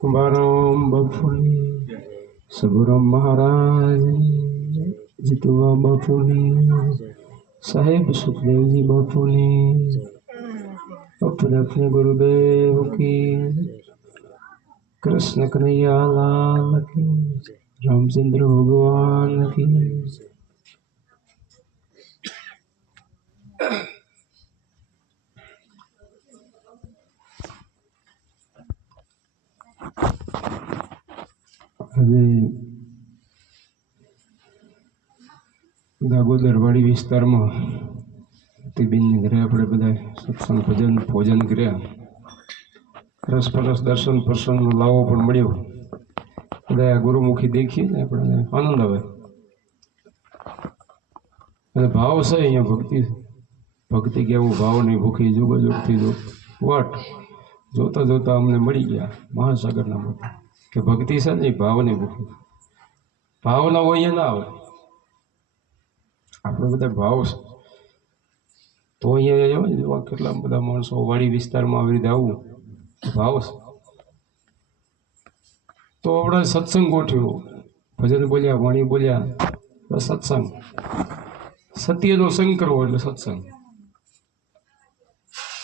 कुंभाराम बापूनी, सबुराम महाराज, जितुआ बापूनी, साहेब सुखदेव जी बापूनी, अपने अपने गुरुदेव की, कृष्ण कन्हैया लाल की, रामचंद्र भगवान की। આજે દાગોદરવાડી વિસ્તારમાં બેનની ઘરે આપણે બધા સત્સંગ ભોજન કર્યા. રસપરસ દર્શન પ્રસન્નનો લાવો પણ મળ્યો. બધા આ ગુરુમુખી દેખીએ ને આપણને આનંદ આવે. અને ભાવ છે અહીંયા ભક્તિ કે હું ભાવ નહીં ભૂખી જોગથી વાટ જોતા જોતા અમને મળી ગયા મહાસાગરના મત કે ભક્તિ છે ને ભાવની ભૂખી. ભાવ ના હોય એ ના આવે. આપણે બધા ભાવ છે તો અહીંયા કેટલા બધા માણસો વાડી વિસ્તારમાં આવી રીતે આવું ભાવ છે તો આપણે સત્સંગ ગોઠવ્યો. ભજન બોલ્યા, વાણી બોલ્યા, બસ સત્સંગ. સત્યનો સંગ કરવો એટલે સત્સંગ.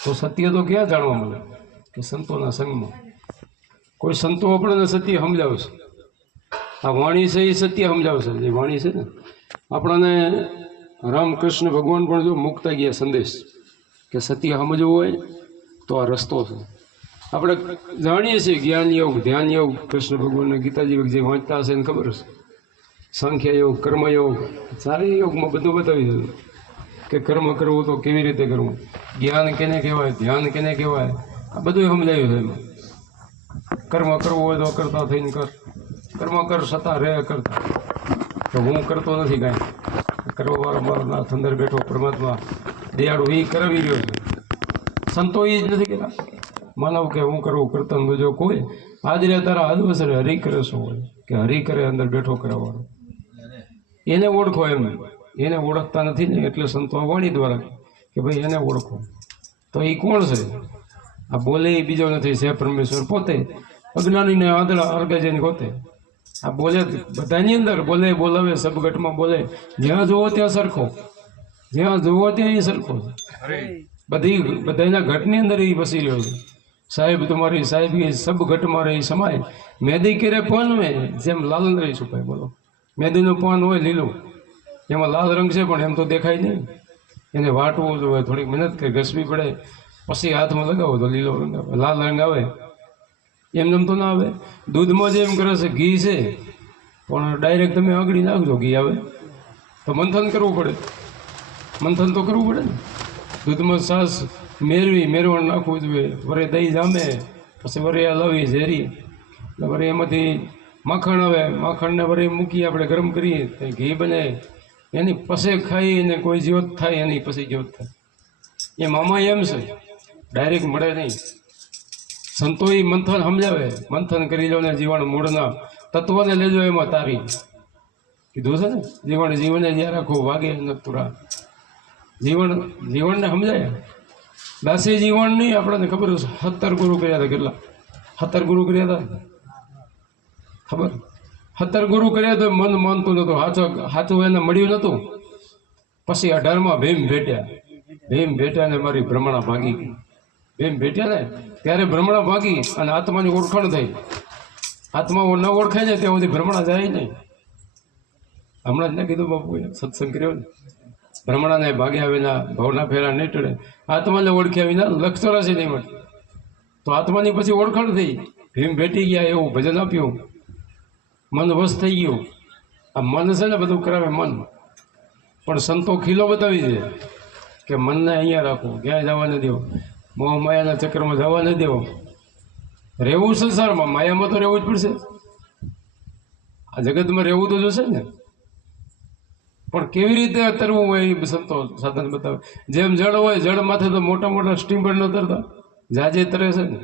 તો સત્ય તો ક્યાં જાણવા મળે કે સંતોના સંગમાં. કોઈ સંતો આપણને સત્ય સમજાવશે. આ વાણી છે એ સત્ય સમજાવશે. જે વાણી છે ને આપણને રામકૃષ્ણ ભગવાન પણ જો મૂકતા ગયા સંદેશ કે સત્ય સમજવું હોય તો આ રસ્તો છે. આપણે જાણીએ છીએ જ્ઞાન યોગ, ધ્યાન યોગ, કૃષ્ણ ભગવાનના ગીતાજી જે વાંચતા હશે એને ખબર હશે. સાંખ્ય યોગ, કર્મયોગ, ચારેય યોગમાં બધું બતાવી દીધું કે કર્મ કરવું તો કેવી રીતે કરવું, જ્ઞાન કેને કહેવાય, ધ્યાન કેને કહેવાય, આ બધું સમજાયું છે એમાં. કર્મ કરવું હોય તો કરતા થઈને કર, કર્મ કર છતાં રહે કરતા. તો હું કરતો નથી કાંઈ. કરવાવાળો મારો નાથ અંદર બેઠો પરમાત્મા દયાળુ એ કરાવી રહ્યો છે. સંતો એ જ નથી કહેતા માનવ કે હું કરવું કરતા જો કોઈ હાજરે તારા હાથવસરે હરી કરે શું હોય કે હરી કરે અંદર બેઠો કરાવવાનો એને ઓળખો. એમ એને ઓળખતા નથી ને એટલે સંતો વાણી દ્વારા કે ભાઈ એને ઓળખો. તો એ કોણ છે? આ બોલે એ બીજો નથી, છે પરમેશ્વર પોતે. અજ્ઞાનીને આંધળા અર્ગે જઈને ગોતે. આ બોલે બધાની અંદર બોલે, બોલાવે, સબગટમાં બોલે. જ્યાં જુઓ ત્યાં સરખો, જ્યાં જુઓ ત્યાં એ સરખો. બધાના ઘટની અંદર એ વસી રહ્યો છે. સાહેબ તમારી સાહેબી સબ ઘટમાં રહી સમાય. મેદી કેરે પાન મેં જેમ લાલ રહી છુપાય. બોલો, મેદીનું પાન હોય લીલું, એમાં લાલ રંગ છે પણ એમ તો દેખાય નહીં. એને વાટવું જોઈએ, થોડીક મહેનત કરી, ઘસવી પડે, પછી હાથમાં લગાવો તો લીલો રંગ આવે, લાલ રંગ આવે. એમ તો ના આવે. દૂધમાં જેમ કરે છે ઘી છે પણ ડાયરેક્ટ તમે આગળી નાખજો ઘી આવે તો મંથન કરવું પડે. મંથન તો કરવું પડે ને. દૂધમાં છાશ મેરવણ નાખવું જોઈએ. વરે દહીં જામે, પછી વરે આ લાવી ઝેરી, એટલે વરે એમાંથી માખણ આવે. માખણને વરે મૂકી આપણે ગરમ કરીએ તો ઘી બને. એની પછી ખાઈને કોઈ જ્યોત થાય, એની પછી જ્યોત થાય. એ મામા એમ છે, ડાયરેક્ટ મળે નહીં. સંતો એ મંથન સમજાવે. મંથન કરી લો ને જીવન મૂળના તત્વને લેજો એમાં તારી. કીધું છે ને જીવને જ્યાં રાખો વાગે નતુરા. જીવનને સમજાય. દાસી જીવન નહીં આપણને ખબર છે. 17 ગુરુ કર્યા હતા. કેટલા 17 ગુરુ કર્યા હતા ખબર? 17 ગુરુ કર્યા તો મન માનતું નહોતું. સાચું એને મળ્યું નહોતું. પછી 18માં ભીમ ભેટ્યા ને મારી ભ્રમણા ભાગી ગઈ. ભીમ ભેટ્યા ને ત્યારે ભ્રમણા ભાગી અને આત્માની ઓળખાણ થઈ. આત્મા ન ઓળખાય ને ત્યાં સુધી ભ્રમણા જાય નહીં. હમણાં જ ને કીધું બાપુએ સત્સંગ કર્યો ને, ભ્રમણાને ભાગ્યા વિના ભાવના ફેરા નહીં ટળે. આત્માને ઓળખ્યા વિના લક્ષ 84 નહીં મળે. તો આત્માની પછી ઓળખાણ થઈ. ભીમ ભેટી ગયા એવું ભજન આપ્યું. મન વશ થઈ ગયું. આ મન છે ને બધું કરાવે મન. પણ સંતો ખીલો બતાવી દે કે મનને અહીંયા રાખો, ક્યાંય જવા ન દેવો, મોહ માયાના ચક્રમાં જવા ન દેવો. રહેવું સંસારમાં, માયામાં તો રહેવું જ પડશે. આ જગતમાં રહેવું તો જોશે ને. પણ કેવી રીતે તરવું હોય એ સંતો સાધન બતાવે. જેમ જળ હોય, જળ માથે તો મોટા મોટા સ્ટીમર ન તરતા, જાજે તરે છે ને,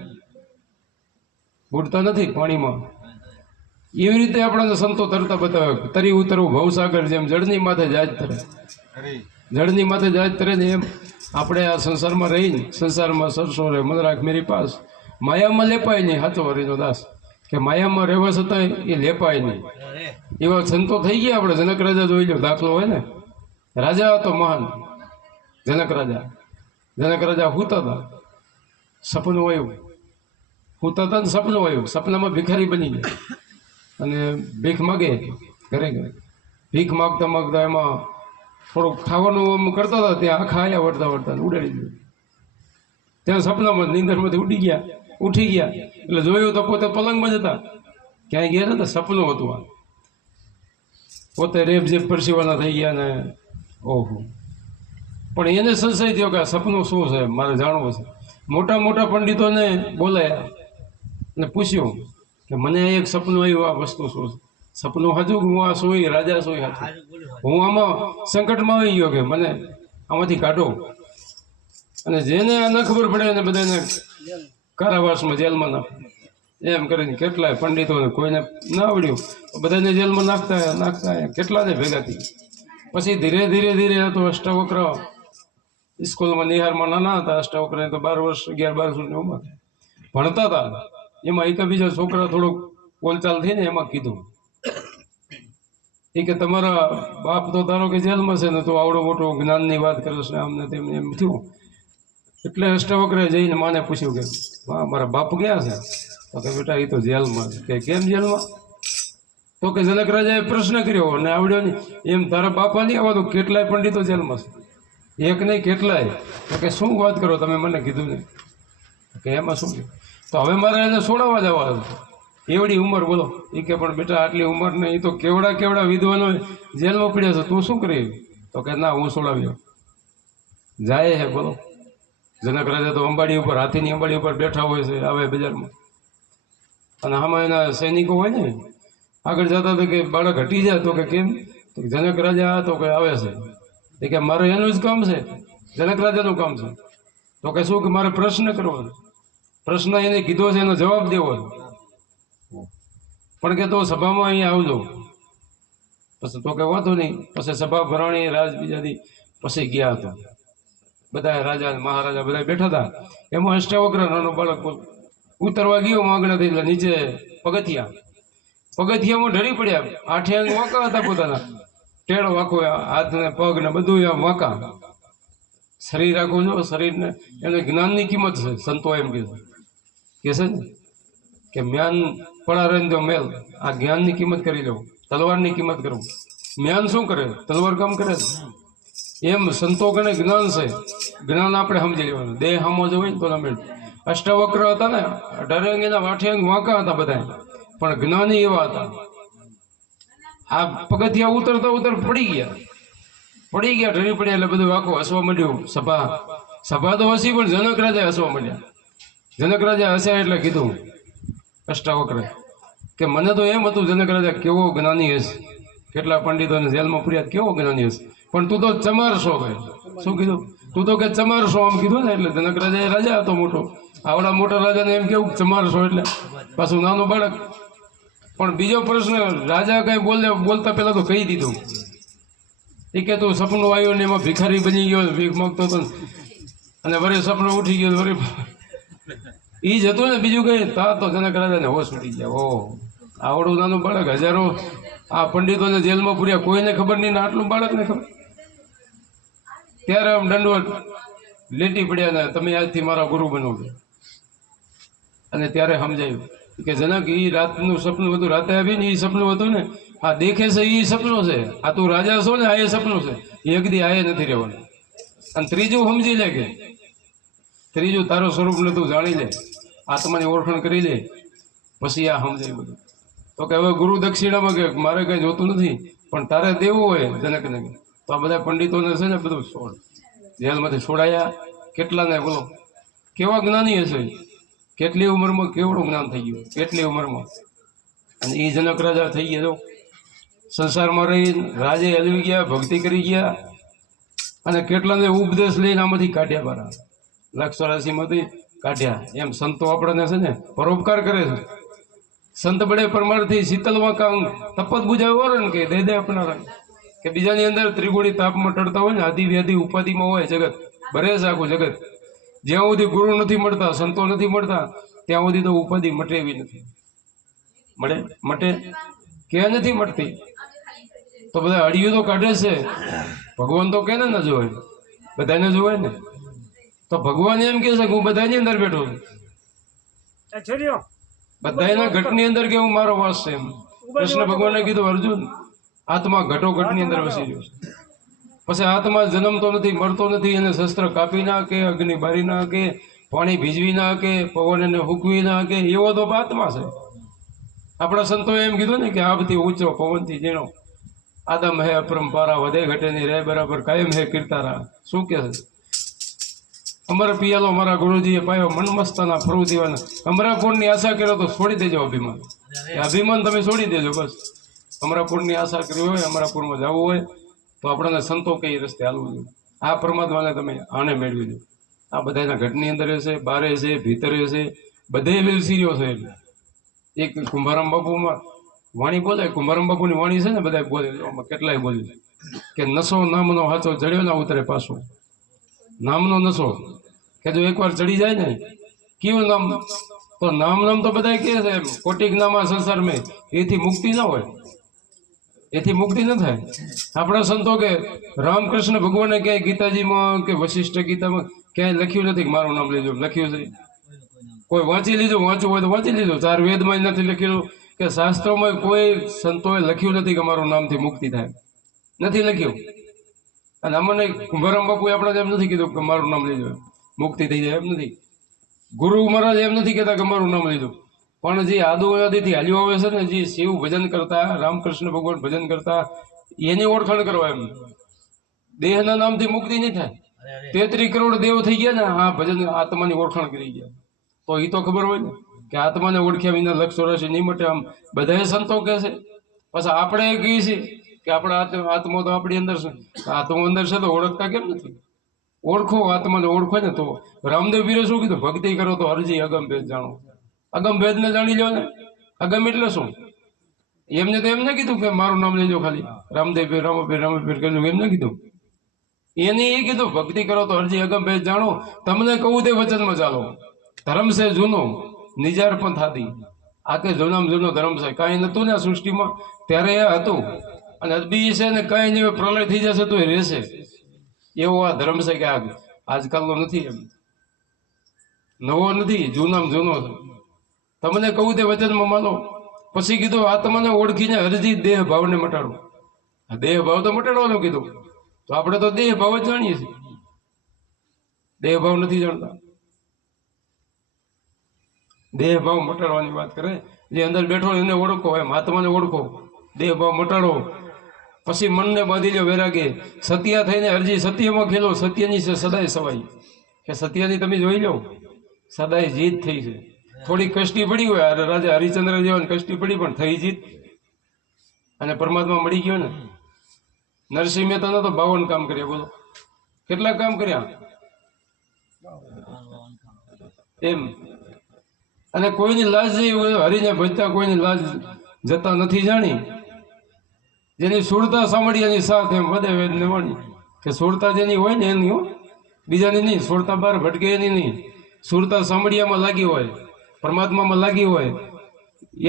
બુડતા નથી પાણીમાં. એવી રીતે આપણને સંતો તરતા બતાવે. તરી ઉતરવું ભવસાગર, જેમ જળની માથે જાજ તરે, જળની માથે જાજ તરે ને એમ આપણે આ સંસારમાં રહીને સંસારમાં સરસો રે મન રાખ મેરી પાસ. માયામાં લેપાય નહીં સાચો હરિનો દાસ કે માયામાં રહેવા છતાં એ લેપાય નહીં. એવા સંતો થઈ ગયા. આપણે જનક રાજા જોઈ લો, દાખલો હોય ને, રાજા હતો મહાન જનક રાજા. જનક રાજા સૂતા હતા, સપનું આવ્યું. સૂતા હતા ને સપનું આવ્યું. સપનામાં ભિખારી બની ગયા અને ભીખ માગે ઘરે ઘરે. ભીખ માગતા માગતા એમાં થોડુંક ખાવાનું આમ કરતા હતા, ત્યાં આખા આયા વળતા વળતા ઉડાડી દીધું. ત્યાં સપનામાં નીંદરમાંથી ઉઠી ગયા એટલે જોયું તો પોતે પલંગમાં જ હતા. ક્યાંય ગયા ને સપનું હતું. આ પોતે રેપ જેપ પરસીવાના થઈ ગયા ને ઓહો. પણ એને સંશય થયો કે આ સપનું શું છે, મારે જાણવું છે. મોટા મોટા પંડિતોને બોલાયા અને પૂછ્યું કે મને એક સપનું આવ્યું, આ વસ્તુ શું છે? સપનું હતું કે હું આ સોઈ રાજા સોઈ હતું, હું આમાં સંકટમાં આવી ગયો કે મને આમાંથી કાઢો. અને જેને આ ન ખબર પડે એને બધાને કારાવાસમાં જેલમાં નાખે. એમ કરીને કેટલાય પંડિતોને કોઈને ના આવડ્યું બધાને જેલમાં નાખતા કેટલાને ભેગા થઈ. પછી ધીરે ધીરે ધીરે તો અષ્ટાવક્ર સ્કૂલમાં નિહારમાં નાના હતા. અષ્ટાવક્ર તો 12 વર્ષ 11-12 વર્ષની ઉંમર ભણતા હતા. એમાં એક બીજા છોકરા થોડુંક બોલચાલ થઈને એમાં કીધું એ કે તમારા બાપ તો તારો કે જેલમાં છે ને, તો આવડો મોટો જ્ઞાનની વાત કરે છે આમને તેમને. એમ થયું એટલે અષ્ટાવક્રએ જઈને માને પૂછ્યું કે મારા બાપ ક્યાં છે? તો કે બેટા એ તો જેલમાં છે. કે કેમ જેલમાં? તો કે જનક રાજાએ પ્રશ્ન કર્યો અને આવડ્યો નહીં. એમ તારા બાપા નહીં આવવા તો કેટલાય પંડિતો જેલમાં છે, એક નહીં કેટલાય. તો કે શું વાત કરો તમે, મને કીધું નહીં. કે એમાં શું? તો હવે મારે એને છોડાવવા જવા. એવડી ઉંમર બોલો. એ કે પણ બેટા આટલી ઉંમર ને, એ તો કેવડા વિદ્વાનો જેલમાં પડ્યા છે, તું શું કરી? તો કે ના, હું છોડાવ્યો. જાય હે બોલો. જનક રાજા તો અંબાડી ઉપર, હાથીની અંબાડી ઉપર બેઠા હોય છે, આવે બજારમાં. અને આમાં એના સૈનિકો હોય ને, આગળ જતા તો કે બાળક હટી જાય. તો કે કેમ? તો જનક રાજા તો કે આવે છે. એ કે મારે એનું જ કામ છે, જનક રાજાનું કામ છે. તો કે શું? કે મારે પ્રશ્ન કરવો છે. પ્રશ્ન એને કીધો છે, એનો જવાબ દેવો છે. પણ કે તો સભામાં અહીંયા આવજો. પછી તો કે વાંધો નહીં. પછી સભા ભરાણી, રાજ બીજાથી પછી ગયા હતા. બધા રાજા મહારાજા બધા બેઠા હતા. એમાં અષ્ટાવક્ર નાનો બાળક ઉતરવા ગયો માગણાથી, એટલે નીચે પગથિયામાં ઢળી પડ્યા. 8 અંગ વાંકા હતા પોતાના, ટેડો આખો, હાથ ને પગ ને બધું આમ વાંકા. શરીર આખું જો, શરીરને એને જ્ઞાનની કિંમત છે. સંતો એમ કે છે ને કે જ્ઞાન પડારે જો મેલ, આ જ્ઞાનની કિંમત કરી લેવું, તલવારની કિંમત કરવું. જ્ઞાન શું કરે? તલવાર કામ કરે. એમ સંતો કને જ્ઞાન છે, જ્ઞાન આપણે સમજી લેવાનું. દેહ હામો જ હોય ને તો ના મેળ. અષ્ટાવક્ર હતા ને, 18 અંગ એના 8 અંગ વાંકા હતા બધા, પણ જ્ઞાની એવા હતા. આ પગથિયા ઉતરતા પડી ગયા, ઢળી પડ્યા. એટલે બધું આખું હસવા માંડ્યું. સભા તો હસી, પણ જનક રાજા હસવા માંડ્યા. જનક રાજા હસ્યા એટલે કીધું અષ્ટાવક્રે કે મને તો એમ હતું જનક રાજા કેવો જ્ઞાની હશે, કેટલા પંડિતોને જેલમાં પૂર્યા, કેવો જ્ઞાની હશે, પણ તું તો ચમાર છો. ભાઈ શું કીધું? તું તો કે ચમાર છો આમ કીધું ને. એટલે જનક રાજા એ રાજા હતો મોટો, આવડા મોટા રાજાને એમ કેવું ચમાર છો, એટલે પાછું નાનું બાળક. પણ બીજો પ્રશ્ન રાજા કઈ બોલતા પહેલા તો કહી દીધું. એ કે તું સપનું આવ્યું ને એમાં ભિખારી બની ગયો, ભીખ માગતો હતો અને વરે સપનું ઉઠી ગયો, વરે એ જ હતું ને. બીજું કઈ તા તો જનક રાજાને હોશ ઉઠી ગયા. ઓહ, આવડું નાનું બાળક, હજારો આ પંડિતોને જેલમાં પૂર્યા, કોઈને ખબર નહીં ને આટલું બાળકને ખબર. ત્યારે આમ દંડવત લેટી પડ્યા ને, તમે આજથી મારા ગુરુ બનો. અને ત્યારે સમજાયું કે જનક, એ રાતનું સપનું હતું, રાતે આવીને એ સપનું હતું ને, આ દેખે છે એ સપનું છે. આ તું રાજા છો ને, આ એ સપનું છે. એ એકદી આ નથી રહેવાનું. અને ત્રીજું સમજી લે કે ત્રીજું તારું સ્વરૂપને તું જાણી લે, આત્માની ઓળખાણ કરી લે, પછી આ સમજાય બધું. તો કે હવે ગુરુ દક્ષિણામાં કે મારે કંઈ જોતું નથી, પણ તારે દેવું હોય જનકને, તો આ બધા પંડિતોને છે ને બધું છોડ. જેલમાંથી છોડાયા. કેટલાને બોલો કેવા જ્ઞાની હશે, કેટલી ઉંમરમાં કેવડું જ્ઞાન થઈ ગયું, કેટલી ઉંમરમાં. અને એ જનક રાજા થઈ ગયા. જો સંસારમાં રહી રાજે હલવી ગયા, ભક્તિ કરી ગયા, અને કેટલાને ઉપદેશ લઈને આમાંથી કાઢ્યા. બારા 184માંથી કાઢ્યા. એમ સંતો આપણને છે ને પરોપકાર કરે છે. સંત બડે પરમારથી શીતલમાં કાંગ તપત બુજાવ્યો ને કે દે આપનારા, કે બીજાની અંદર ત્રિગુણી તાપમાં ટળતા હોય ને, આદિ વ્યાધિ ઉપાધિમાં હોય જગત, ભરે છે આખું જગત. જ્યાં સુધી ગુરુ નથી મળતા, સંતો નથી મળતા, ત્યાં સુધી તો ઉપાધિ મટે એવી નથી. મળે મટે કે નથી મટતી? તો બધા અડિયું તો કાઢે છે, ભગવાન તો કેને ન જોવે, બધાને જોવે ને. તો ભગવાન એમ કે છે કે હું બધાની અંદર બેઠો છું, બધાના ઘટની અંદર કે હું મારો વાસ છે એમ. કૃષ્ણ ભગવાને કીધું અર્જુન આત્મા ઘટો ઘટની અંદર વસી ગયો છે. પછી આત્મા જન્મતો નથી, મરતો નથી, એને શસ્ત્ર કાપી ના કે, અગ્નિ બારી ના કે, પાણી ભીજવી ના કે, પવન એને ફૂંકવી ના કે, એવો તો આત્મા છે. આપણા સંતોએ એમ કીધું ને કે આબથી ઊંચો પવનથી ઝીણો, આદમ હે અપરંપારા, વધે ઘટે ની રે બરાબર, કાયમ હે કીર્તારા. શું કે છે? અમર પિયાલો મારા ગુરુજીએ પાયો, મનમસ્તાના ફરવું દીવાના. અમરાપુરની આશા કરો તો છોડી દેજો અભિમાન. એ અભિમાન તમે છોડી દેજો બસ. અમરાપુરની આશા કરી હોય, અમરાપુરમાં જવું હોય તો આપણને સંતો કઈ રસ્તે હાલવું જોઈએ. આ પરમાત્માને તમે આને મેળવી દો. આ બધાના ઘટની અંદર છે, બારે છે, ભીતરે છે, બધે વેલસીરીઓ છે. એક કુંભારામ બાપુમાં વાણી બોલે, કુંભારામ બાપુની વાણી છે ને, બધા બોલે, કેટલાય બોલે કે નશો નામનો હાચો જડ્યો ના ઉતરે પાછો. નામનો નશો કે જો એકવાર ચડી જાય ને, કયું નામ? તો નામ તો બધા કહે છે કોટિક નામા સંસાર મેં, એથી મુક્તિ ના હોય, એથી મુક્તિ ન થાય. આપણા સંતો કે રામકૃષ્ણ ભગવાને ક્યાંય ગીતાજીમાં કે વશિષ્ઠ ગીતામાં ક્યાંય લખ્યું નથી કે મારું નામ લેજો. લખ્યું છે? કોઈ વાંચી લીધું, વાંચવું હોય તો વાંચી લીધું. 4 વેદમાં નથી લખેલું કે શાસ્ત્રોમાં કોઈ સંતોએ લખ્યું નથી કે મારું નામથી મુક્તિ થાય, નથી લખ્યું. અને અમને કુંભારામ બાપુએ આપણે એમ નથી કીધું કે મારું નામ લેજો મુક્તિ થઈ જાય, એમ નથી. ગુરુ મહારાજ એમ નથી કહેતા કે મારું નામ લીધું. પણ જે આદિથી હાલ્યો આવે છે ને, જે શિવ ભજન કરતા, રામકૃષ્ણ ભગવાન ભજન કરતા, એની ઓળખાણ કરવા. એમ દેહના નામથી મુક્તિ નહીં થાય. 33 કરોડ દેવ થઈ ગયા ને, આ ભજન આત્માની ઓળખાણ કરી ગયા. તો એ તો ખબર હોય ને કે આત્માને ઓળખ્યા વિના લક્ષ 84 નહીં મટે. આમ બધા સંતો કહે છે. પછી આપણે કહીએ છીએ કે આપણા આત્મા તો આપણી અંદર છે. આત્મા અંદર છે તો ઓળખતા કેમ નથી? ઓળખો, આત્માને ઓળખો ને તો. રામદેવ પીરે શું કીધું? ભક્તિ કરો તો અરજી અગમ ભેદ જાણો. અગમ ભેદને જાણી લો ને. અગમ એટલે શું? એમને તો એમ ન કીધું કે મારું નામ લેજો ખાલી. રામદેવ પીર, રામપીર કહેલું એમ ન કીધું. એને એ કીધું ભક્તિ કરો તો અરજી અગમ ભેદ જાણો. તમને કહું તે વચનમાં ચાલો. ધર્મ છે જૂનો, નિજાર પણ થાતી. આ કે જૂનામાં જૂનો ધર્મ છે. કાંઈ નતું ને સૃષ્ટિમાં ત્યારે એ હતું, અને અદબી છે ને કાંઈ નહીં, પ્રલય થઈ જશે તો એ રહેશે. એવો આ ધર્મ છે કે આજકાલનો નથી, એમ નવો નથી, જૂનામાં જૂનો છે. તમને કહું તે વચનમાં માનો. પછી કીધું આત્માને ઓળખીને હરજી દેહ ભાવને મટાડો. આ દેહ ભાવ તો મટાડવાનું કીધું. તો આપણે તો દેહ ભાવ જ જાણીએ છીએ, દેહ ભાવ નથી જાણતા. દેહ ભાવ મટાડવાની વાત કરે. જે અંદર બેઠો એને ઓળખો, એમ આત્માને ઓળખો, દેહ ભાવ મટાડો. પછી મનને બાંધી લો વૈરાગે. સત્યા થઈને અરજી સત્યમાં ખેલો. સત્યની છે સદાય સવાઈ. કે સત્યની તમે જોઈ લો, સદાય જીત થઈ છે. થોડી કષ્ટી પડી હોય, રાજા હરિચંદ્ર જેવા કષ્ટી પડી, પણ થઈ જીત. અને પરમાત્મા મળી ગયો ને. નરસિંહ મહેતાના તો 52 કામ કર્યા. બોલો કેટલા કામ કર્યા એમ. અને કોઈની લાજ નહીં, હરિને ભજતા કોઈની લાજ જતા નથી જાણી. જેની સુરતા સાંભળી એની સાથ એમ વધે વેદને વાણી. કે સુરતા જેની હોય ને એની, બીજાની નહીં. સુરતા બહાર ભટકે એની નહીં. સુરતા સાંભળિયામાં લાગી હોય, પરમાત્મામાં લાગી હોય,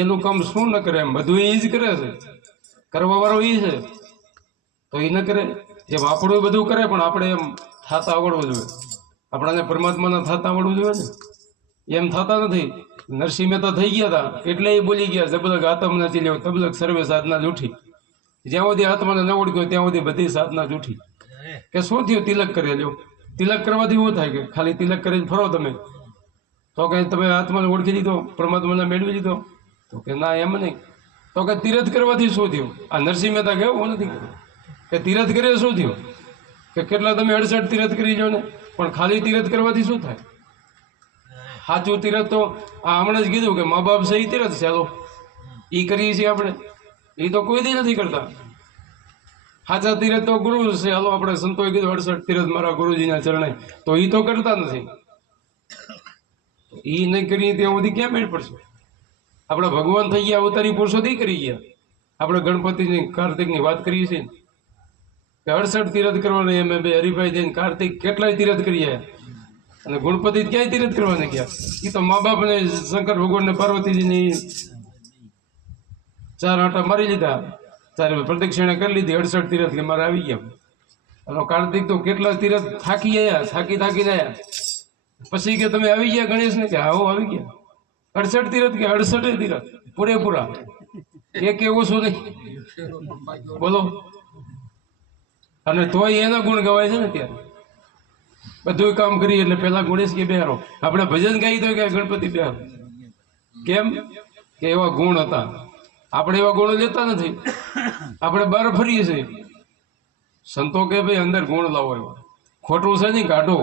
એનું કામ શું ન કરે? એમ બધું એ જ કરે છે. કરવા વાળો એ છે તો એ ન કરે. એમ આપણું બધું કરે, પણ આપણે એમ થતા આવડવું જોઈએ. આપણાને પરમાત્માના થતા આવડવું જોઈએ ને. એમ થતા નથી. નરસિંહ મહેતા થઈ ગયા હતા એટલે એ બોલી ગયા, જબલક આત્મ નથી લેવો, તબલક સર્વે સાધના જૂઠી. જ્યાં સુધી આત્માને ન ઓળખ્યો ત્યાં સુધી બધી સાધના જૂઠી. કે શું થયું? તિલક કરી લ્યો. તિલક કરવાથી શું થાય? કે ખાલી તિલક કરીને ફરો તમે તો કે તમે આત્માને ઓળખી લીધો, પરમાત્માને મેળવી લીધો? તો કે ના, એમ નહીં. તો કે તીરથ કરવાથી શું થયું? આ નરસિંહ મહેતા કેવું નથી કે તીરથ કરે શું થયું? કે કેટલા તમે 68 તીરથ કરી લો ને, પણ ખાલી તીરથ કરવાથી શું થાય? સાચું તીરથ તો આ હમણાં જ કીધું કે મા બાપ છે એ તીરથ છે. ચાલો એ કરીએ છીએ આપણે, એ તો કોઈ દી નથી કરતા. સાચા તીરથ તો ગુરુ છે. હાલો આપણે સંતોએ કીધું 68 તીરથ મારા ગુરુજીના ચરણે, તો એ તો કરતા નથી. એ નહીં કરીએ ત્યાં સુધી ક્યાં મેળ પડશે? આપણે ભગવાન થઈ ગયા, અવતારી પુરુષોથી કરી ગયા. આપણે ગણપતિની કાર્તિકની વાત કરીએ છીએ કે 68 તીરથ કરવાના. એમ બે હરિભાઈ જઈને કાર્તિક કેટલાય તીરથ કરીએ, અને ગણપતિ ક્યાંય તીરથ કરવાને ગયા? એ તો મા બાપ ને શંકર ભગવાન ને પાર્વતીજીની 4 આંટા મારી લીધા, 4 પ્રદક્ષિણા કરી લીધી, 68 તીરથ કે મારે આવી ગયા. અને કાર્તિક તો કેટલા તીરથ થાકી થાકીને આવ્યા. પછી કે તમે આવી ગયા ગણેશ ને? કે હા આવી ગયા. 68 તીરથ કે 68 તીરથ પૂરેપૂરા, એક એવું શું નહીં, બોલો. અને તોય એના ગુણ ગવાય છે ને. ત્યારે બધું કામ કરીએ એટલે પેલા ગણેશ કે બેહારો, આપણે ભજન ગાઈ તો કે ગણપતિ બેહારો. કેમ કે એવા ગુણ હતા. આપણે એવા ગુણો લેતા નથી, આપણે બહાર ફરીએ છીએ. સંતો કે ભાઈ અંદર ગુણ લાવો, એવા ખોટું છે નહીં કાઢો,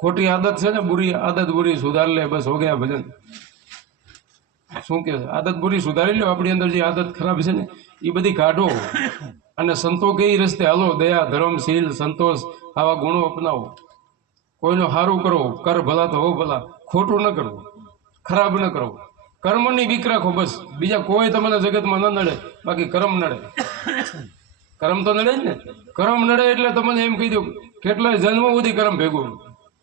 ખોટી આદત છે ને, બુરી આદત બુરી સુધાર લે, બસ હો ગયા ભજન. શું કે આદત બુરી સુધારી લો, આપણી અંદર જે આદત ખરાબ છે ને એ બધી કાઢો. અને સંતો કે એ રસ્તે હાલો, દયા ધર્મ શીલ સંતોષ આવા ગુણો અપનાવો. કોઈનું સારું કરો, કર ભલા તો હો ભલા, ખોટું ન કરવું, ખરાબ ન કરવું, કર્મની બીક રાખો બસ. બીજા કોઈ તમને જગતમાં ન નડે, બાકી કર્મ નડે. કર્મ તો નડે જ ને. કર્મ નડે એટલે તમને એમ કહી દઉં, કેટલાય જન્મ સુધી કર્મ ભેગું.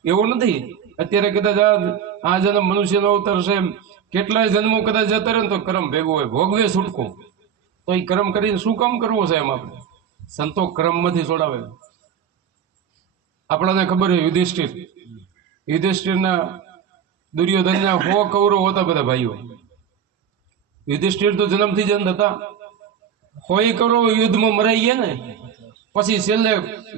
એવું નથી અત્યારે કદાચ આ જન્મ મનુષ્યનો અવતાર છે, એમ કેટલાય જન્મો કદાચ જતા રહે ને તો કર્મ ભેગું હોય, ભોગવે છૂટકો. તો એ કર્મ કરીને શું કામ કરવું છે? એમ આપણે સંતો કર્મમાંથી છોડાવે. આપણને ખબર છે યુધિષ્ઠિરના દુર્યોધનના 100 કૌરવો હતા, બધા ભાઈઓ. યુધિષ્ઠિર તો જન્મથી જ અંધ હતા. 100 કૌરવો યુદ્ધમાં મરાઈ ગયા ને પછી છેલ્લે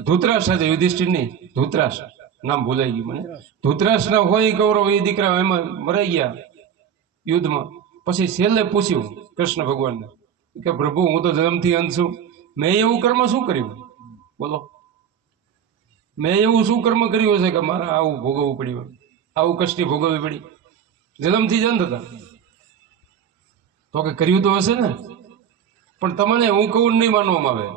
ધૃતરાષ્ટ્ર સાથે, યુધિષ્ઠિર નહીં, ધૃતરાષ્ટ્ર નામ ભૂલાઈ ગયું મને. ધૃતરાષ્ટ્રના 100 કૌરવો એ દીકરા એમાં મરાઈ ગયા યુદ્ધમાં. પછી છેલ્લે પૂછ્યું કૃષ્ણ ભગવાનને કે પ્રભુ, હું તો જન્મથી અંધ છું, મેં એવું કર્મ શું કર્યું? બોલો, મેં એવું શું કર્મ કર્યું હશે કે મારે આવું ભોગવવું પડ્યું, આવું કષ્ટી ભોગવવી પડી? જન્મથી જ અંધ હતા તો કે કર્યું તો હશે ને. પણ તમને હું કહું નહીં માનવામાં આવે.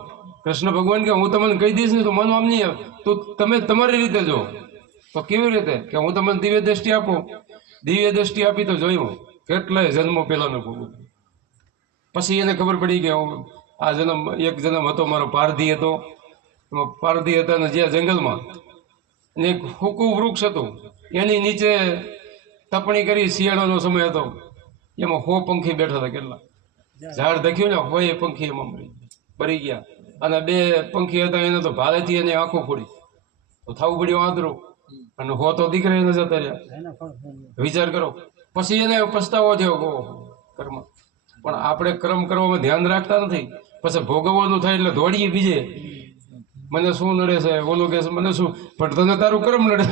કૃષ્ણ ભગવાન કે હું તમને કહી દઈશ ને તો માનવામાં નહીં આવે. તો તમે તમારી રીતે જો. તો કેવી રીતે? કે હું તમને દિવ્ય દ્રષ્ટિ આપું. દિવ્ય દ્રષ્ટિ આપી તો જોયું કેટલાય જન્મો પહેલાનો ભોગવું. પછી એને ખબર પડી કે આ જન્મ, એક જન્મ હતો મારો પારધી હતો. પારધી હતા ને જ્યાં જંગલમાં એક હુકું વૃક્ષ હતું, એની નીચે તપણી કરી, શિયાળાનો સમય હતો, એમાં 100 પંખી બેઠા હતા. કેટલા ઝાડ દેખ્યું ને, 100 પંખી એમાં મરી ગયા. અને 2 પંખી હતા, એને તો ભાલેથી એની આંખો ફોડી, તો થવું પડ્યું આંતરું. અને 100 તો દીકરા એને જતા રહ્યા. વિચાર કરો. પછી એને પસ્તાવો થયો કર્મ. પણ આપણે કર્મ કરવામાં ધ્યાન રાખતા નથી. પછી ભોગવવાનું થાય એટલે દોડીએ બીજે, મને શું નડે છે, ઓલું કે મને શું. પણ તને તારું કર્મ નડે,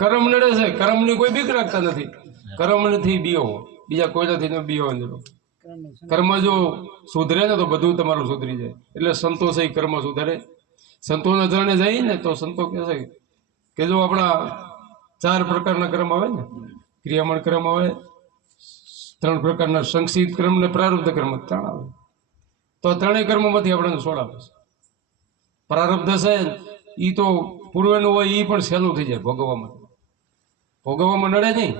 કર્મ નડે છે. કર્મની કોઈ બીક રાખતા નથી. કર્મ નથી બીઓ, બીજા કોઈનાથી ન બીઓ. કર્મ જો સુધરે ને તો બધું તમારું સુધરી જાય. એટલે સંતો છે કર્મ સુધારે. સંતોના ચરણે જાય ને તો સંતો કહે છે કે જો આપણા 4 પ્રકારના કર્મ આવે ને, ક્રિયામણ કર્મ આવે, 3 પ્રકારના સંક્ષિપ્ત કર્મ ને પ્રારબ્ધ કર્મ 3 આવે. તો 3 કર્મમાંથી આપણને છોડાવે છે. પ્રારબ્ધ છે એ તો પૂર્વનું હોય, એ પણ સહેલું થઈ જાય ભોગવવામાં. ભોગવવામાં નડે નહીં.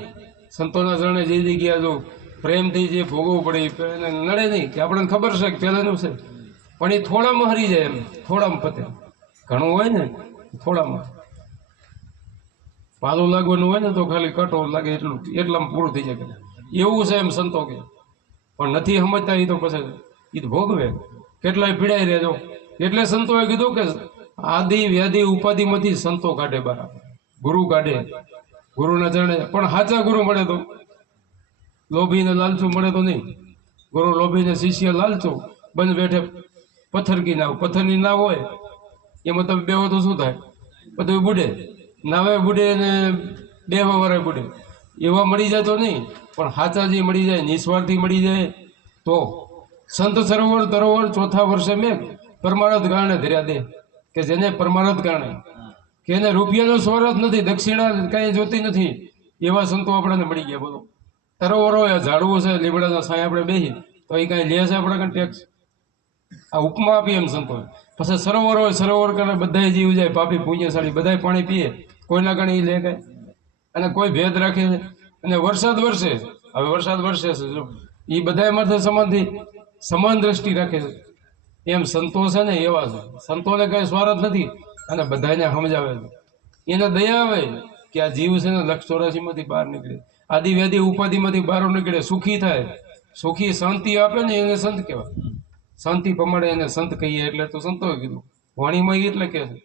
સંતોના ચરણે જે જગ્યા જો પ્રેમથી જે ભોગવવું પડે એને નડે નહીં. કે આપણને ખબર છે કે પહેલાંનું છે, પણ એ થોડામાં હરી જાય. એમ થોડામાં પતે. ઘણું હોય ને થોડામાં પાલું લાગવાનું હોય ને તો ખાલી કટો લાગે એટલામાં પૂરું થઈ જાય. એવું છે એમ સંતો કે. પણ નથી સમજતા. એ તો પછી એ તો ભોગવે. કેટલાય પીડાઈ રહેજો. એટલે સંતોએ કીધું કે આદિ વ્યાધિ ઉપાધિમાંથી સંતો કાઢે બહાર, ગુરુ કાઢે. ગુરુના ચરણે પણ સાચા ગુરુ મળે તો. લોભીને લાલચું મળે તો નહીં. ગુરુ લોભીને શિષ્ય લાલચું. બંધ બેઠે પથ્થરકી નાવ. પથ્થરની નાવ હોય એમાં તમે બેહો તો શું થાય? બધું બુડે. નાવે બુડે ને બેહવા વાળા બુડે. એવા મળી જાય તો નહીં. પણ સાચા જે મળી જાય, નિસ્વાર્થી મળી જાય તો. સંત સરોવર તરોવર 4થા વર્ષે મેં પરમારથ ગાણે ધર્યા દે. કે જેને પરમારથ ગાણે, કે એને રૂપિયાનો સ્વાર્થ નથી, દક્ષિણા કાંઈ જોતી નથી, એવા સંતો આપણને મળી ગયા. બોલો, તરોવરો ઝાડવું છે, લીમડાના સાંય આપણે બેસી તો એ કાંઈ લે છે આપણે કાંઈ ટેક્સ? આ ઉપમા આપી એમ સંતોએ. પછી સરોવર હોય, સરોવર કરે બધા જીવ જાય, પાપી પુણ્યશાળી બધા પાણી પીએ, કોઈના કારણે એ લે કાંઈ? અને કોઈ ભેદ રાખે છે. અને વરસાદ વરસે, હવે વરસાદ વરસે છે, જો એ બધા માથે સમાન દ્રષ્ટિ રાખે છે. એમ સંતો છે ને એવા છે. સંતોને કઈ સ્વાર્થ નથી અને બધાને સમજાવે છે. એને દયા આવે કે આ જીવ છે ને 184 માંથી બહાર નીકળે, આદિ વ્યાધિ ઉપાધિમાંથી બહાર નીકળે, સુખી થાય. સુખી શાંતિ આપે ને એને સંત કહેવાય. શાંતિ પ્રમાણે એને સંત કહીએ એટલે તો સંતોએ કીધું. વાણીમાં ઈ એટલે કે છે.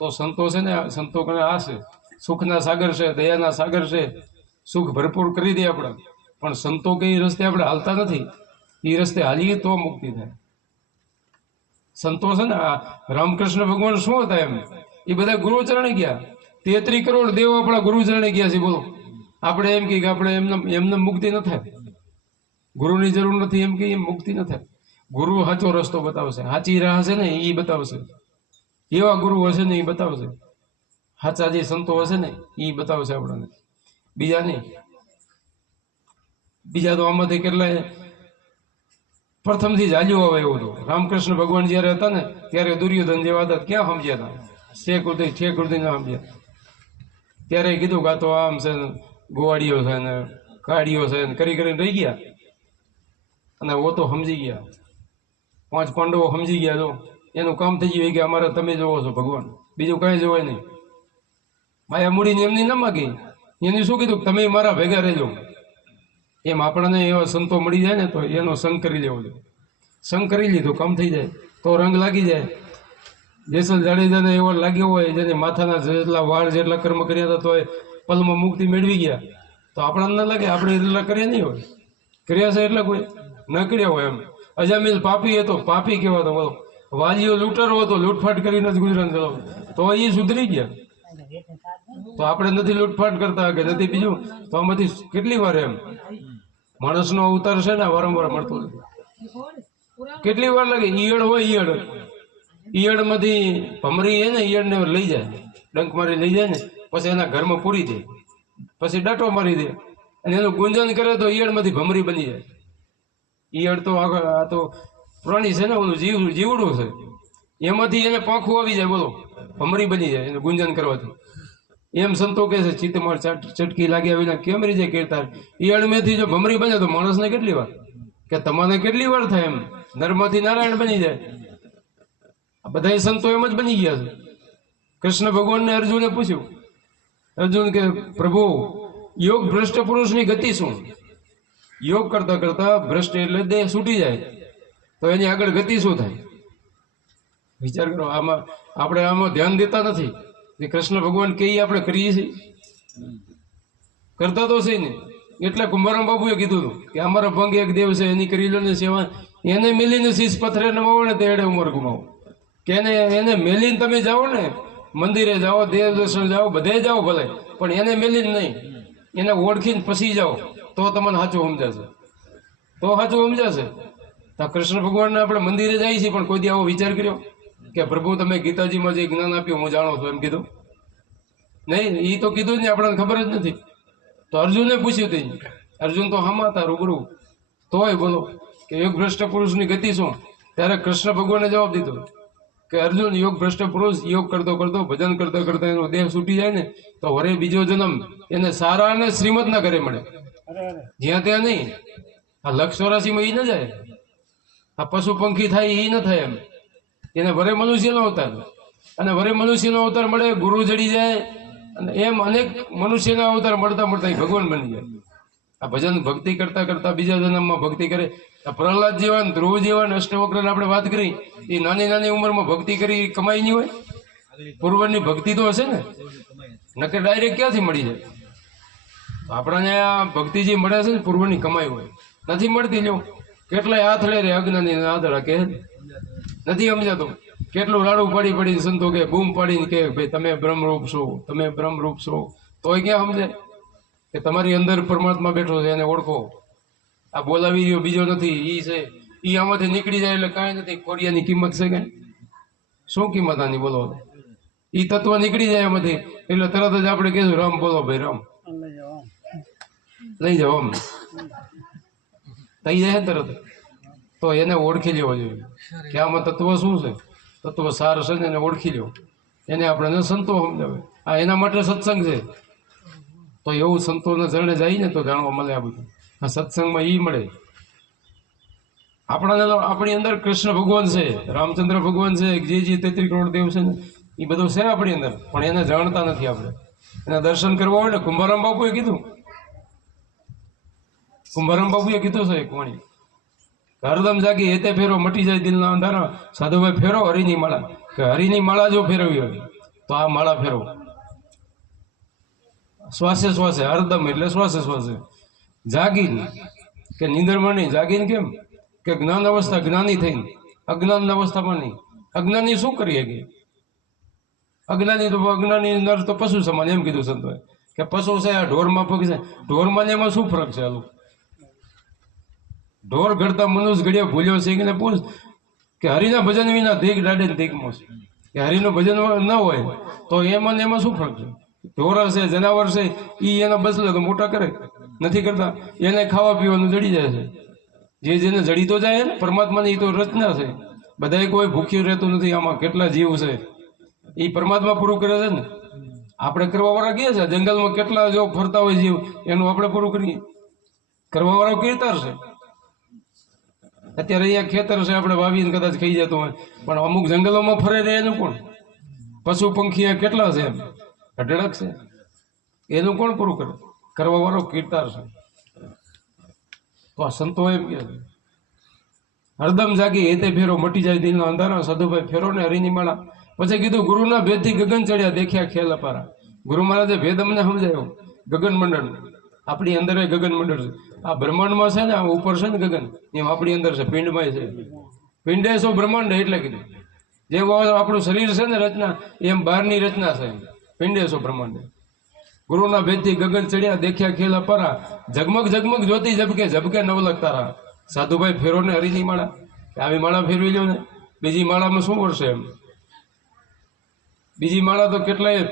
તો સંતો છે ને, સંતો કને આ છે, સુખના સાગર છે, દયાના સાગર છે, સુખ ભરપૂર કરી દે આપણે. પણ સંતો કઈ રસ્તે આપણે હાલતા નથી, એ રસ્તે હાલીએ તો મુક્તિ થાય. સંતો છે ને, આ રામકૃષ્ણ ભગવાન શું હતા એમ, એ બધા ગુરુચરણે ગયા. 33 કરોડ દેવો આપણા ગુરુચરણે ગયા છે. બોલો, આપણે એમ કે આપણે એમને મુક્તિ ન થાય, ગુરુની જરૂર નથી એમ કે એમ મુક્તિ ન થાય. ગુરુ સાચો રસ્તો બતાવશે, સાચી રાહ છે ને એ બતાવશે. એવા ગુરુ હશે ને એ બતાવશે, સાચા જે સંતો હશે ને એ બતાવશે આપણને, બીજા નહીં. બીજા તો આમાંથી કેટલાય પ્રથમથી જ હાલ્યું આવે એવું હતું. રામકૃષ્ણ ભગવાન જયારે હતા ને ત્યારે દુર્યોધન જેવા હતા, ક્યાં સમજ્યા હતા? ઠેક ઉર્દી ના સમજ્યા. ત્યારે કીધું કે આ તો આમ છે ને, ગોવાડીઓ છે ને, કાડીઓ છે ને, કરી કરીને રહી ગયા. અને ઓ તો સમજી ગયા, 5 પાંડવો સમજી ગયા. જો એનું કામ થઈ ગયું કે અમારે તમે જોવો છો ભગવાન, બીજું કાંઈ જોવાય નહીં. માયા મૂડીને એમની ન માગી, એને શું કીધું તમે મારા ભેગા રહેજો. એમ આપણને એવા સંતો મળી જાય ને તો એનો સંગ કરી લેવો જોઈએ. સંગ કરી લીધો કામ થઈ જાય તો રંગ લાગી જાય. જેસલ જાડેજાને એવો લાગ્યો હોય, જેને માથાના જેટલા વાળ જેટલા કર્મ કર્યા હતા તો એ પલમાં મુક્તિ મેળવી ગયા, તો આપણને ન લાગે આપણે એટલા કર્યા નહીં હોય? કર્યા છે એટલે કોઈ ન કર્યા હોય એમ. અજામિલ પાપી હતો, પાપી કહેવાતો. બોલો, વાલીઓ લૂંટારો હતો, લૂંટફાટ કરીને જ ગુજરાન ચલાવ, તો એ સુધરી ગયા. તો આપણે નથી લૂંટફાટ કરતા કે નથી બીજું, તો આમાંથી કેટલી વાર એમ માણસનો અવતાર છે ને વારંવાર મળતો નથી. કેટલી વાર લાગે? ઈયળ હોય, ઈયળમાંથી ભમરી છે ને, ઈયળને લઈ જાય, ડંક મારી લઈ જાય ને, પછી એના ઘરમાં પૂરી દે, પછી ડાટો મારી દે અને એનું ગુંજન કરે તો ઈયળમાંથી ભમરી બની જાય. ઈયળ તો આગળ આ તો પ્રાણી છે ને, ઓલું જીવડું છે, એમાંથી એને પાંખું આવી જાય. બોલો, ભમરી બની જાય એનું ગુંજન કરવાથી. એમ સંતો કહે છે, ચિત્તમાં ચટકી લાગ્યા વિના કેમ રહી જાય કીર્તાર. ઈયળમાંથી જો ભમરી બને તો માણસને કેટલી વાર, કે તમારે કેટલી વાર થાય એમ નરમાંથી નારાયણ બની જાય. આ બધા સંતો એમ જ બની ગયા છે. કૃષ્ણ ભગવાનને અર્જુને પૂછ્યું, અર્જુન કે પ્રભુ યોગ ભ્રષ્ટ પુરુષની ગતિ શું? યોગ કરતા કરતા ભ્રષ્ટ એટલે દેહ છૂટી જાય, તો એની આગળ ગતિ શું થાય? વિચાર કરો. આમાં ધ્યાન દેતા નથી. જે કૃષ્ણ ભગવાન કે આપણે કરીએ છીએ, કરતા તો છે ને. એટલે કુંભારામ બાબુએ કીધું હતું કે અમારા ભંગ એક દેવ છે, એની કરી લો ને સેવા. એને મેલીને શીશ પથરે નમાવો ને તેડે ઉંમર ગુમાવો. કે એને મેલીને તમે જાઓ ને, મંદિરે જાઓ, દેવ દર્શન જાઓ, બધે જાઓ ભલે, પણ એને મેલીને નહીં, એને ઓળખીને પછી જાઓ તો તમને સાચું સમજાશે. તો સાચું સમજાશે. તો કૃષ્ણ ભગવાનને આપણે મંદિરે જઈએ છીએ, પણ કોઈ દી આવો વિચાર કર્યો કે પ્રભુ તમે ગીતાજીમાં જે જ્ઞાન આપ્યું હું જાણો છું, એમ કીધું નહીં? એ તો કીધું જ નહીં, આપણને ખબર જ નથી. તો અર્જુને પૂછ્યું હતું, અર્જુન તો હામાં હતા રૂબરૂ, તોય બોલો કે યોગ ભ્રષ્ટ પુરુષની ગતિ શું? ત્યારે કૃષ્ણ ભગવાને જવાબ દીધો કે અર્જુન, યોગ ભ્રષ્ટ પુરુષ યોગ કરતો કરતો ભજન કરતા કરતા એનો દેહ છૂટી જાય ને, તો વરે બીજો જન્મ એને સારા અને શ્રીમતના ઘરે મળે, જ્યાં ત્યાં નહીં. આ 184માં એ ન જાય, આ પશુ પંખી થાય એ ન થાય એમ. એને વરે મનુષ્યનો અવતાર, અને વરે મનુષ્યનો અવતાર મળે, ગુરુ જડી જાય, અને એમ અનેક મનુષ્યના અવતાર મળતા મળતા એ ભગવાન બની જાય. આ ભજન ભક્તિ કરતા કરતા બીજા જન્મમાં ભક્તિ કરે. આ પ્રહલાદ જેવા, ધ્રુવ જેવા, અષ્ટવક્રની આપણે વાત કરી, એ નાની નાની ઉંમરમાં ભક્તિ કરી કમાઈ નહીં હોય? પૂર્વની ભક્તિ તો હશે ને, નકે ડાયરેક્ટ ક્યાંથી મળી જાય? આપણને આ ભક્તિ જે મળે છે ને પૂર્વની કમાઈ હોય, નથી મળતી. લ્યો કેટલાય આથડે રે અજ્ઞાની આથડા કે નથી સમજાતું. કેટલું રાડું પાડી પડીને સંતો કે બૂમ પાડીને કે ભાઈ તમે બ્રહ્મરૂપ છો, તમે બ્રહ્મરૂપ છો, તોય ક્યાં સમજે કે તમારી અંદર પરમાત્મા બેઠો છે, એને ઓળખો. આ બોલાવી રહ્યો બીજો નથી, ઈ છે. ઈ આમાંથી નીકળી જાય એટલે કાંઈ નથી. કોરિયાની કિંમત છે કે શું કિંમત આની? બોલો, ઈ તત્વ નીકળી જાય એમાંથી એટલે તરત જ આપણે કહીશું રામ બોલો ભાઈ, રામ લઈ જાઓ, આમ થઈ જાય તરત. તો એને ઓળખી લેવો જોઈએ કે આમાં તત્વ શું છે, તત્વ સાર છે ને એને ઓળખી લેવો. એને આપણે સંતો સમજાવે. આ એના માટે સત્સંગ છે. તો એવું સંતોના ચરણે જાય ને તો જાણવા મળે આ બધું. આ સત્સંગમાં ઈ મળે. આપણી અંદર કૃષ્ણ ભગવાન છે, રામચંદ્ર ભગવાન છે, જે 33 કરોડ દેવ છે ને એ બધું છે આપણી અંદર, પણ એને જાણતા નથી આપણે. એના દર્શન કરવા હોય ને, કુંભારામ બાપુએ કીધું કુંભારામ બાપુએ કીધું છે એક વાણી, હરદમ જાગી હેતે ફેરો મટી જાય દિલના અંધારા, સાધુભાઈ ફેરો હરિની માળા, કે હરિની માળા જો ફેરવી હોય તો આ માળા ફેરવો. શ્વાસે શ્વાસે, હરદમ એટલે શ્વાસે શ્વાસે જાગીને, કે નીંદરમાં નહીં, જાગીને કેમ કે જ્ઞાન અવસ્થા જ્ઞાની થઈને, અજ્ઞાન અવસ્થામાં નહીં. અજ્ઞાની શું કરીએ કે અજ્ઞાની તો અજ્ઞાની નર તો પશુ સમાન, એમ કીધું સંતોએ કે પશુ છે આ ઢોરમાં પગ છે, ઢોરમાં ને એમાં શું ફરક છે? હાલું ઢોર ઘડતા મનુષ્ય ઘડિયા ભૂલ્યો છે કે પૂછ કે હરિના ભજન વિના દેખ દાડે દેખમાં છે, કે હરિનું ભજન ન હોય તો એમાં ને એમાં શું ફરક છે? ઢોર છે, જનાવર છે, એ એના બસલે તો મોટા કરે નથી કરતા, એને ખાવા પીવાનું જડી જાય છે. જે જેને જડી તો જાય ને પરમાત્માની એ તો રચના છે. બધાય કોઈ ભૂખ્યું રહેતું નથી. આમાં કેટલા જીવ છે એ પરમાત્મા પૂરું કરે છે ને. આપણે કરવાવાળા ગયા છે જંગલમાં કેટલા જો ફરતા હોય જીવ, એનું આપણે પૂરું કરીએ. કરવાવાળો કીર્તર છે. અત્યારે અહીંયા ખેતર છે, આપણે વાવીને કદાચ ખાઈ જતું હોય, પણ અમુક જંગલોમાં ફરે રહે એનું કોણ? પશુ પંખી કેટલા છે એમ અઢળક છે, એનું કોણ પૂરું કરે? કરવાવાળો કીર્તાર છે. તો આ સંતો એમ કે હરદમ જાગી હેતે ફેરો મટી જાય દિલના અંધારા, સાધુભાઈ ફેરો ને હરિની માળા. પછી કીધું ગુરુના ભેદથી ગગન ચડ્યા દેખ્યા ખેલ અપારા. ગુરુ મહારાજે ભેદ અમને સમજાયો. ગગન મંડળ, આપણી અંદર ગગન મંડળ છે. આ બ્રહ્માંડમાં છે ને, આ ઉપર છે ને ગગન, એમ આપણી અંદર છે, પિંડમાં છે. પિંડે સો બ્રહ્માંડ એટલે કીધું. જેમ આપણું શરીર છે ને રચના, એમ બહારની રચના છે. પિંડે સો બ્રહ્માંડ. ગુરુના ભેદથી ગગન ચડ્યા દેખ્યા ખેલ અપારા, ઝગમગ ઝગમગ જ્યોતિ ઝબકે ઝબકે નવલખ તારા. સાધુભાઈ ફેરો ને હરિની માળા, આવી માળા ફેરવી લ્યો ને. બીજી માળામાં શું વરસે એમ? બીજી માળા તો કેટલાય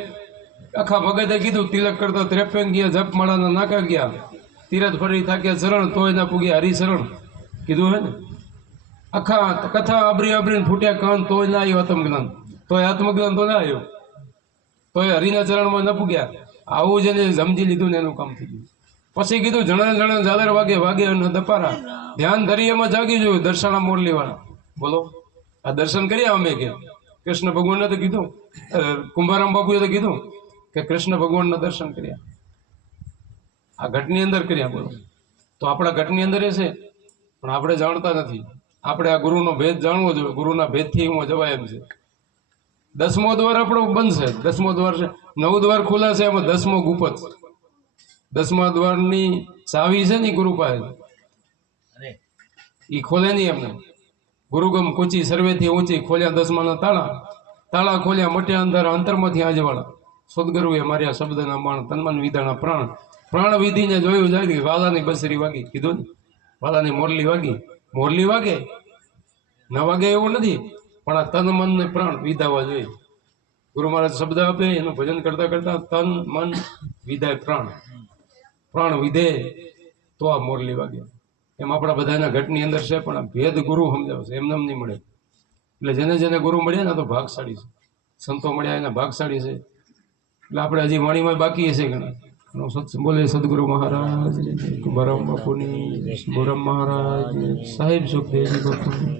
આખા ભગતે કીધું, તિલક કરતા 53 ગયા, જપ માળાના નાકા ગયા, તીરથ ફરી થાક્યા ચરણ, તોય ના પૂગ્યા હરિશરણ. કીધું હે ને. આખા કથા આબરી આબરીને ફૂટ્યા કાન, તોય ના આવ્યું આત્મજ્ઞાન. તોય આત્મજ્ઞાન તો ના આવ્યું, તોય હરિના ચરણમાં ન પૂગ્યા. આવું જેને સમજી લીધું ને એનું કામ થઈ ગયું. પછી કીધું જણા જણા ઝાલર વાગે વાગે અને દપારા, ધ્યાન ધરી એમાં જાગી જોયું દર્શાના મોરલી વાળા. બોલો, આ દર્શન કર્યા અમે કે કૃષ્ણ ભગવાનને તો કીધું, કુંભારામ બાપુએ તો કીધું કે કૃષ્ણ ભગવાનના દર્શન કર્યા, આ ઘટની અંદર કર્યા. બોલો, તો આપણા ઘટની અંદર એ છે, પણ આપણે જાણતા નથી. આપણે આ ગુરુનો ભેદ જાણવો જોઈએ. ગુરુના ભેદથી હું જવાય એમ છે. 10મો દ્વાર આપણો બંધ છે. 10મો દ્વાર છે, 9 દ્વાર ખુલ્લા છે, એમાં 10મો ગુપ્ત. 10મા દ્વારની ચાવી છે ને ગુરુ પાસે, એ ખોલે નહીં એમને. ગુરુગમ કૂચી સર્વેથી ઊંચી, ખોલ્યા 10માના તાળા, તાળા ખોલ્યા મટ્યા અંધારા, અંતરમાંથી આજવાળા. સદગુરુએ માર્યા શબ્દના બાણ, તન્મન વિધાના પ્રાણ. પ્રાણ વિધિને જોયું જાય કે વાલાની બસરી વાગી. કીધું ને, વાલાની મોરલી વાગી. મોરલી વાગે ન વાગે એવું નથી, પણ આ તન મન ને પ્રાણ વિધાવા જોઈએ. ગુરુ મહારાજ શબ્દ આપે, એનું ભજન કરતા કરતા તન મન વિધાય પ્રાણ. પ્રાણ વિધે તો આ મોરલી વાગે. એમ આપણા બધાના ઘટની અંદર છે, પણ આ ભેદ ગુરુ સમજાવશે, એમને નહીં મળે. એટલે જેને જેને ગુરુ મળ્યા ને તો ભાગશાળી છે. સંતો મળ્યા એના ભાગશાળી છે. એટલે આપણે હજી વાણીમાં બાકી છે ઘણા. બોલે સદગુરુ મહારાજ, કુંભારામ બાપુની, બોરમ મહારાજ, સાહેબ સુખદેવજી બાપુની.